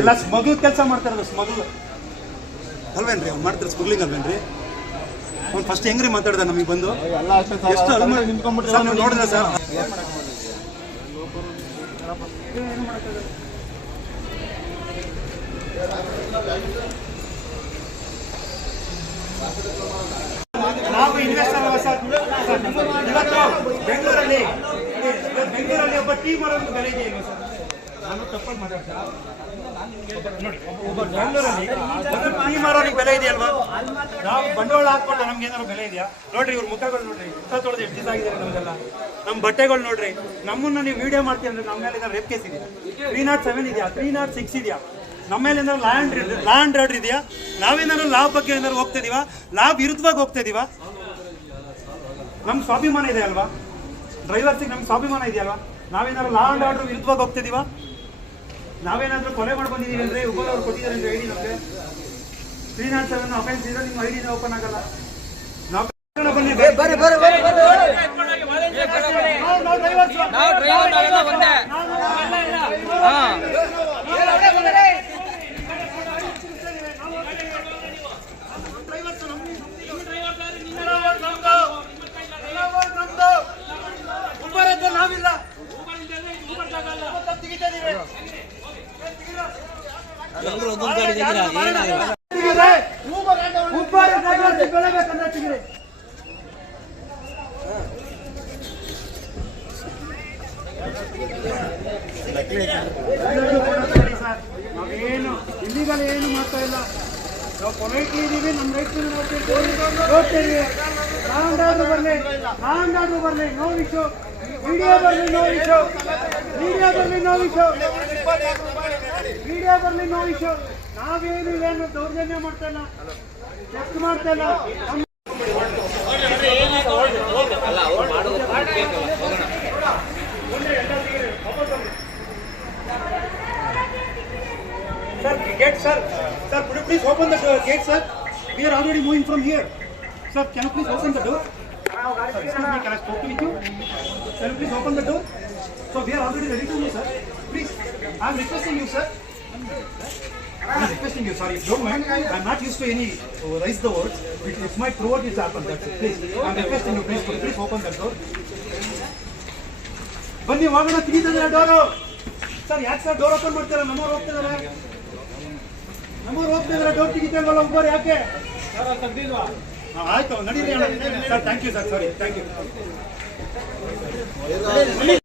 ಎಲ್ಲ ಸ್ಮಗ್ಲ್ ಕೆಲಸ ಮಾಡ್ತಾರಲ್ಲ ಸ್ಮಗ್ಲ್. ಅಲ್ವೇನ್ರಿ ಅವ್ನು ಮಾಡ್ತಾರೆ ಸ್ಮಗ್ಲಿಂಗ್ ಅಲ್ವೇನ್ರಿ? ಅವ್ನು ಫಸ್ಟ್ ಹೆಂಗ್ರಿ ಮಾತಾಡ್ದ ನಮಗೆ ಬಂದು? ಎಲ್ಲ ಅಷ್ಟೇ ಸರ್ ಎಷ್ಟು ಅಲ್ಮ ಸರ್ ನೀವು ನೋಡಿದ್ರ ಸರ್? ನಾವು ಇನ್ವೆಸ್ಟರ್ ಅಲ್ಲ ಸರ್. ಇವತ್ತು ಬೆಂಗಳೂರಲ್ಲಿ ಬೆಂಗಳೂರಲ್ಲಿ ಒಬ್ಬ ಟೀಮ್ ಮಾಡೋದು ಬೆಳಿಗ್ಗೆ ಇದೆಯಲ್ವಾ ಸರ್. ಬೆಲೆ ಇದೆಯಲ್ವಾ? ನಾವು ಬಂಡವಾಳ ಹಾಕೊಂಡು ನಮ್ಗೆ ಏನಾದ್ರು ಬೆಲೆ ಇದೆಯಾ? ನೋಡ್ರಿ ಇವ್ರ ಮುಖಗಳು ನೋಡ್ರಿ ಮುಖ ತೊಳೆದು ಎಷ್ಟು ದಿವಸ ಆಗಿದ್ದಾರೆ ನಮ್ದೆಲ್ಲ. ನಮ್ಮ ಬಟ್ಟೆಗಳು ನೋಡ್ರಿ ನಮ್ಮನ್ನ ನೀವು ವಿಡಿಯೋ ಮಾಡ್ತೀವಿ ಅಂದ್ರೆ ನಮ್ಮ ಮೇಲೆ ರೇಪ್ ಕೇಸ್ ಇದೆಯಾ? ತ್ರೀ ನಾಟ್ ಸೆವೆನ್ ಇದೆಯಾ? ತ್ರೀ ನಾಟ್ ಸಿಕ್ಸ್ ಇದೆಯಾ? ನಮ್ಮ ಮೇಲೆ ಏನಾದ್ರು ಲ್ಯಾಂಡ್ ಲ್ಯಾಂಡ್ ಆರ್ಡರ್ ಇದೆಯಾ? ನಾವೇನಾದ್ರು ಲಾಭ ಬಗ್ಗೆ ಏನಾದ್ರು ಹೋಗ್ತಾ ಇದೀವಾ? ಲಾಭ ವಿರುದ್ಧವಾಗಿ ಹೋಗ್ತಾ ಇದೀವಾ? ನಮ್ಗೆ ಸ್ವಾಭಿಮಾನ ಇದೆ ಅಲ್ವಾ? ಡ್ರೈವರ್ಸಿಗೆ ನಮ್ಗೆ ಸ್ವಾಭಿಮಾನ ಇದೆಯಲ್ವಾ? ನಾವೇನಾದ್ರು ಲಾ ಅಂಡ್ ಆರ್ಡರ್ ವಿರುದ್ಧವಾಗಿ ಹೋಗ್ತಿದೀವಾ ನಾವೇನಾದ್ರೂ ಕೊಲೆ ಮಾಡ್ಕೊಂಡಿದೀವಿ ಅಂದ್ರೆ ಉಪಲ್ ಅವ್ರು ಕೊಟ್ಟಿದ್ದಾರೆ ಅಂದ್ರೆ ಐಡಿ ನಮ್ಗೆ ಶ್ರೀನಾಥ್ ಸರ್ ಅಫೆನ್ಸ್ ಇದ್ರೆ ನಿಮ್ಮ ಐಡಿನ ಓಪನ್ ಆಗಲ್ಲ ನಾವು ನಾವೆಲ್ಲ ನಾವೇನು ಇಲ್ಲಿಗಲ್ಲ ಏನು ಮಾಡ್ತಾ ಇಲ್ಲ? ನಾವು ಪೊಲೈಟ್ಲಿ ಇದೀವಿ ನಮ್ಮ ರೈತರು ನೋಡ್ತೀವಿ ನಾವು ಬರಲಿ ನಾವು ಆರ್ಡರ್ ಬರಲಿ ನೋ ವಿಷು ವಿಡಿಯೋ ಬರಲಿ ನೋ ವಿಷು ವಿಡಿಯೋ ಬರಲಿ ನೋ ವಿಷು ವಿಡಿಯೋ ಬರಲಿ ನೋ ವಿಷು ನಾವೇನು ಏನು ದೌರ್ಜನ್ಯ ಮಾಡ್ತಾ ಇಲ್ಲ ಚೆಕ್ ಮಾಡ್ತಾ ಇಲ್ಲ ನಮ್ಮ Sir, gate, sir. Sir, could you please open the door, gate, sir? We are already moving from here. Sir, can you please open the door? Sir, excuse me, can I talk to you? Can you please open the door? So we are already ready to move, sir. Please, I am requesting you, sir. I am requesting you, sorry, if you don't mind. I'm not used to any uh, raise the words. It- It's my throat is happened, that's it. Please, I'm requesting you, please, please open the door? ಬನ್ನಿ ಹೋಗೋಣ ತೆಗಿತಂದ್ರೆ door sir ಯಾಕೆ sir door open ಮಾಡ್ತೀರಾ ನಮ್ಮವ್ರು ಹೋಗ್ತಿದಾರ ನಮ್ಮವ್ರು ಹೋಗ್ತಿದಾರೆ door ತೆಗಿತಾರಲ್ಲ ಒಬ್ಬರು ಯಾಕೆ ಆಯ್ತು ನಡೀರಿ sir thank you sir sorry thank you